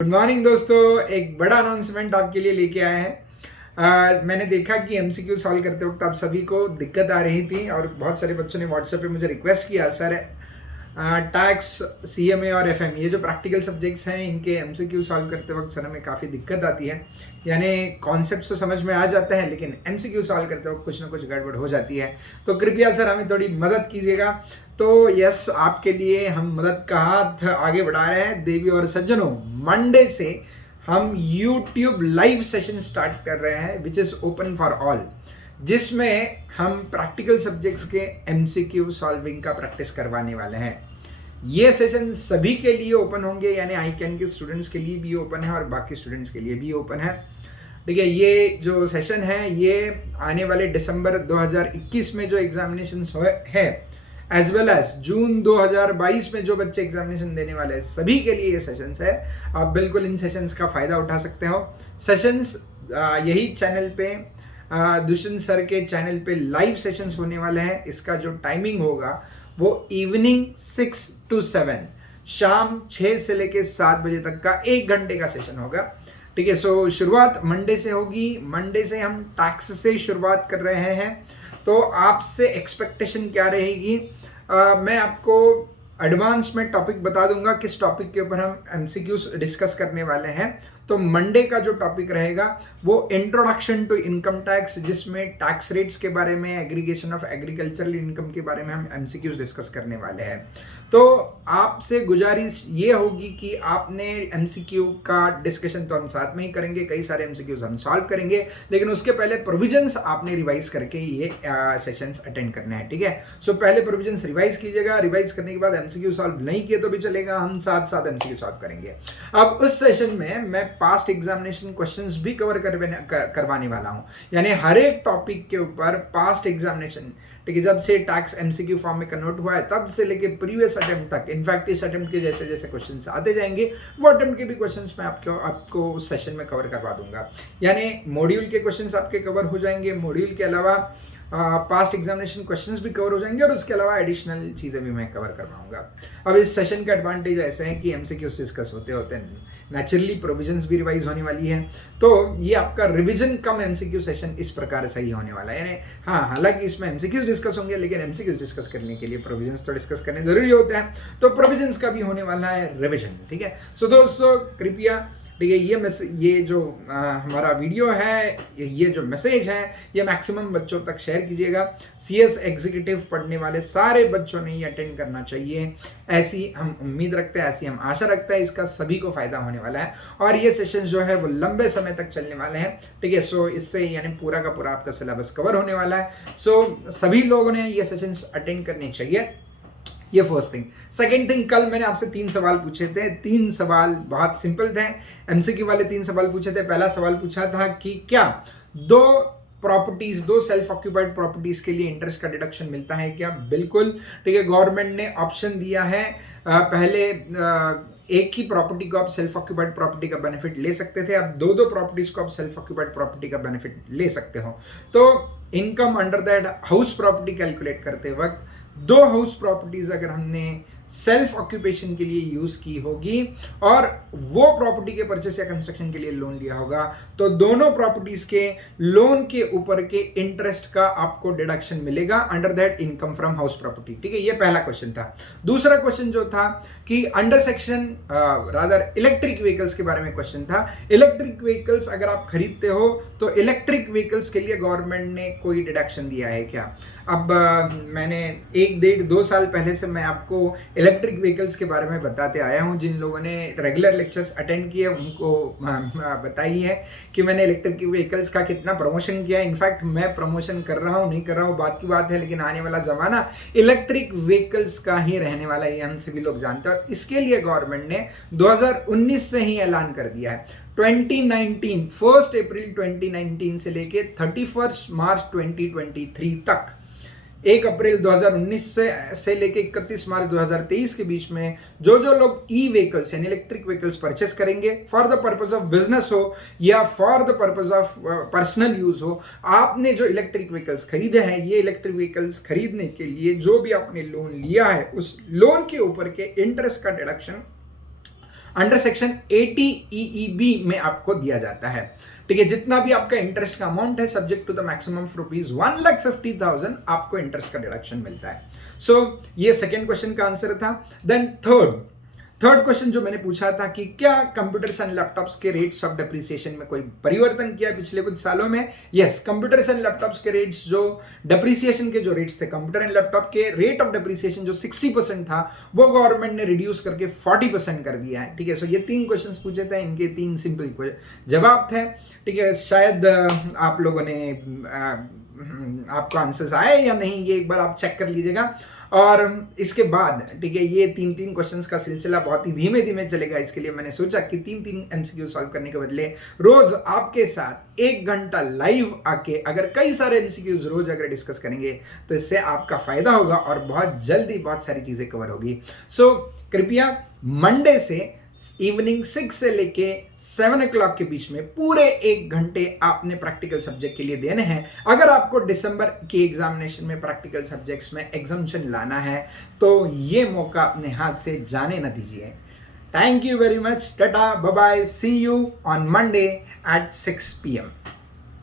Good morning दोस्तों। एक बड़ा अनाउंसमेंट आपके लिए लेके आए हैं। मैंने देखा कि एमसीक्यू सॉल्व करते वक्त आप सभी को दिक्कत आ रही थी और बहुत सारे बच्चों ने व्हाट्सएप पे मुझे रिक्वेस्ट किया, सर टैक्स, सीएमए और एफएम ये जो प्रैक्टिकल सब्जेक्ट्स हैं इनके एमसीक्यू सॉल्व करते वक्त सर हमें काफ़ी दिक्कत आती है। यानी कॉन्सेप्ट तो समझ में आ जाता है लेकिन एमसीक्यू सॉल्व करते वक्त कुछ ना कुछ गड़बड़ हो जाती है। तो कृपया सर हमें थोड़ी मदद कीजिएगा। तो यस, आपके लिए हम मदद का हाथ आगे बढ़ा रहे हैं। देवी और सज्जनों, मंडे से हम यूट्यूब लाइव सेशन स्टार्ट कर रहे हैं which is open for all, जिसमें हम प्रैक्टिकल सब्जेक्ट्स के एमसीक्यू सॉल्विंग का प्रैक्टिस करवाने वाले हैं। ये सेशन सभी के लिए ओपन होंगे, यानी आई कैन के स्टूडेंट्स के लिए भी ओपन है और बाकी स्टूडेंट्स के लिए भी ओपन है। ठीक है, ये जो सेशन है ये आने वाले दिसंबर 2021 में जो एग्जामिनेशन है एज वेल एज जून 2022 में जो बच्चे एग्जामिनेशन देने वाले हैं सभी के लिए ये सेशंस है। आप बिल्कुल इन सेशंस का फ़ायदा उठा सकते हो। सेशंस यही चैनल पे दुष्यंत सर के चैनल पे लाइव सेशंस होने वाले हैं। इसका जो टाइमिंग होगा वो इवनिंग 6 to 7, शाम 6 से लेके 7 बजे तक का 1 घंटे का सेशन होगा। ठीक है, सो शुरुआत मंडे से होगी। मंडे से हम टैक्स से शुरुआत कर रहे हैं। तो आपसे एक्सपेक्टेशन क्या रहेगी? मैं आपको एडवांस में टॉपिक बता दूंगा किस टॉपिक के ऊपर हम एमसीक्यूज डिस्कस करने वाले हैं। तो मंडे का जो टॉपिक रहेगा वो इंट्रोडक्शन टू इनकम टैक्स, जिसमें टैक्स रेट्स के बारे में, एग्रीगेशन ऑफ एग्रीकल्चरल इनकम के बारे में हम एमसीक्यूज डिस्कस करने वाले हैं। तो आपसे गुजारिश ये होगी कि आपने एमसीक्यू का डिस्कशन तो हम साथ में ही करेंगे, कई सारे एमसीक्यूज हम सॉल्व करेंगे, लेकिन उसके पहले प्रोविजंस आपने रिवाइज करके ये सेशंस अटेंड करने हैं। ठीक है, सो पहले प्रोविजंस रिवाइज कीजिएगा। रिवाइज करने के बाद एमसीक्यू सॉल्व नहीं किए तो भी चलेगा, हम साथ साथ एमसीक्यू सॉल्व करेंगे। अब उस सेशन में मैं पास्ट एग्जामिनेशन क्वेश्चंस भी कवर करवाने वाला हूं, यानी हर एक टॉपिक के ऊपर पास्ट एग्जामिनेशन, ठीक है, जब से टैक्स एमसीक्यू फॉर्म में कन्वर्ट हुआ है तब से लेके प्रीवियस अटेम्प्ट तक, इनफैक्ट इस अटेम्प्ट के जैसे जैसे क्वेश्चंस आते जाएंगे वो अटेम्प्ट के भी क्वेश्चंस मैं आपको उस सेशन में कवर करवा दूंगा। यानी मॉड्यूल के क्वेश्चंस आपके कवर हो जाएंगे, मॉड्यूल के अलावा पास्ट एग्जामिनेशन क्वेश्चंस भी कवर हो जाएंगे और उसके अलावा एडिशनल चीज़ें भी मैं कवर करवाऊंगा। अब इस सेशन का एडवांटेज ऐसे हैं कि एमसीक्यूज डिस्कस होते होते नेचुरली प्रोविजंस भी रिवाइज होने वाली है। तो ये आपका रिवीजन कम एमसीक्यू सेशन इस प्रकार से ही होने वाला है। यानी हाँ, हालांकि इसमें एमसीक्यूज डिस्कस होंगे लेकिन एमसीक्यूज डिस्कस करने के लिए प्रोविजंस तो डिस्कस करने जरूरी होते हैं। तो प्रोविजंस का भी होने वाला है रिविजन। ठीक है, सो दोस्तों कृपया, ठीक है, ये जो हमारा वीडियो है, ये जो मैसेज है, ये मैक्सिमम बच्चों तक शेयर कीजिएगा। सीएस एग्जीक्यूटिव पढ़ने वाले सारे बच्चों ने ये अटेंड करना चाहिए, ऐसी हम उम्मीद रखते हैं, ऐसी हम आशा रखते हैं। इसका सभी को फायदा होने वाला है और ये सेशन जो है वो लंबे समय तक चलने वाले हैं। ठीक है, सो इससे यानी पूरा का पूरा आपका सिलेबस कवर होने वाला है। सो सभी लोगों ने ये सेशंस अटेंड करने चाहिए। ये फर्स्ट थिंग। सेकंड थिंग, कल मैंने आपसे 3 सवाल पूछे थे। 3 सवाल बहुत सिंपल थे, एमसीक्यू वाले 3 सवाल पूछे थे। पहला सवाल पूछा था कि क्या दो सेल्फ ऑक्यूपाइड प्रॉपर्टीज के लिए इंटरेस्ट का डिडक्शन मिलता है क्या? बिल्कुल। ठीक है, गवर्नमेंट ने ऑप्शन दिया है। पहले एक ही प्रॉपर्टी को आप सेल्फ ऑक्यूपाइड प्रॉपर्टी का बेनिफिट ले सकते थे, अब दो प्रॉपर्टीज को आप सेल्फ ऑक्यूपाइड प्रॉपर्टी का बेनिफिट ले सकते हो। तो income under that house property calculate करते वक्त 2 हाउस प्रॉपर्टीज अगर हमने सेल्फ ऑक्यूपेशन के लिए यूज की होगी और वो प्रॉपर्टी के परचेस या कंस्ट्रक्शन के लिए लोन लिया होगा, तो दोनों प्रॉपर्टीज के लोन के ऊपर के इंटरेस्ट का आपको डिडक्शन मिलेगा under that income from house property. ठीक है, ये पहला क्वेश्चन था। दूसरा क्वेश्चन जो था कि under section rather electric vehicles के बारे में क्वेश्चन था। इलेक्ट्रिक व्हीकल्स अगर आप खरीदते हो तो इलेक्ट्रिक व्हीकल्स के लिए गवर्नमेंट ने कोई डिडक्शन दिया है क्या? अब मैंने 1-1.5-2 साल पहले से मैं आपको इलेक्ट्रिक व्हीकल्स के बारे में बताते आया हूं। जिन लोगों ने रेगुलर लेक्चर्स अटेंड किए उनको बताई है कि मैंने इलेक्ट्रिक व्हीकल्स का कितना प्रमोशन किया। इनफैक्ट मैं प्रमोशन कर रहा हूं, नहीं कर रहा हूं बात की बात है, लेकिन आने वाला जमाना इलेक्ट्रिक व्हीकल्स का ही रहने वाला है, ये हम सभी लोग जानते हैं। और इसके लिए गवर्नमेंट ने 2019 से ही ऐलान कर दिया है। 2019 1 अप्रैल 2019 से लेके 31 मार्च 2023 तक, 1 अप्रैल 2019 से लेके 31 मार्च 2023 के बीच में जो लोग ई व्हीकल्स यानी इलेक्ट्रिक व्हीकल्स परचेस करेंगे for the purpose of business हो या for the purpose of personal use हो, आपने जो इलेक्ट्रिक व्हीकल्स खरीदे हैं, ये इलेक्ट्रिक व्हीकल्स खरीदने के लिए जो भी आपने लोन लिया है उस लोन के ऊपर के इंटरेस्ट का डिडक्शन अंडर सेक्शन 80 EEB में आपको दिया जाता है। ठीक है, जितना भी आपका इंटरेस्ट का अमाउंट है subject to the maximum rupees 1,50,000 आपको इंटरेस्ट का डिडक्शन मिलता है। सो ये सेकेंड क्वेश्चन का आंसर था। देन थर्ड क्वेश्चन जो मैंने पूछा था कि क्या कंप्यूटर्स एंड लैपटॉप्स के रेट्स ऑफ डेप्रिसिएशन में कोई परिवर्तन किया पिछले कुछ सालों में? यस, कंप्यूटर्स एंड लैपटॉप्स के रेट्स जो डेप्रिसिएशन के जो रेट्स थे, कंप्यूटर एंड लैपटॉप के रेट ऑफ डेप्रिसिएशन जो 60% था वो गवर्नमेंट ने रिड्यूस करके 40% कर दिया है। ठीक है, सो ये 3 क्वेश्चन पूछे थे, इनके 3 सिंपल जवाब थे। ठीक है, शायद आप लोगों ने आपको आंसर्स आए या नहीं ये एक बार आप चेक कर लीजिएगा। और इसके बाद ठीक है, ये 3 क्वेश्चंस का सिलसिला बहुत ही धीमे धीमे चलेगा, इसके लिए मैंने सोचा कि 3 MCQ सॉल्व करने के बदले रोज आपके साथ 1 घंटा लाइव आके अगर कई सारे MCQs रोज अगर डिस्कस करेंगे तो इससे आपका फायदा होगा और बहुत जल्दी बहुत सारी चीजें कवर होगी। सो कृपया मंडे से इवनिंग 6 से लेके 7 o'clock के बीच में पूरे 1 घंटे आपने प्रैक्टिकल सब्जेक्ट के लिए देने हैं। अगर आपको दिसंबर की एग्जामिनेशन में प्रैक्टिकल सब्जेक्ट्स में एग्जामिनेशन लाना है तो ये मौका अपने हाथ से जाने न दीजिए। Thank you very much, tata, bye bye, see you on Monday at 6 PM।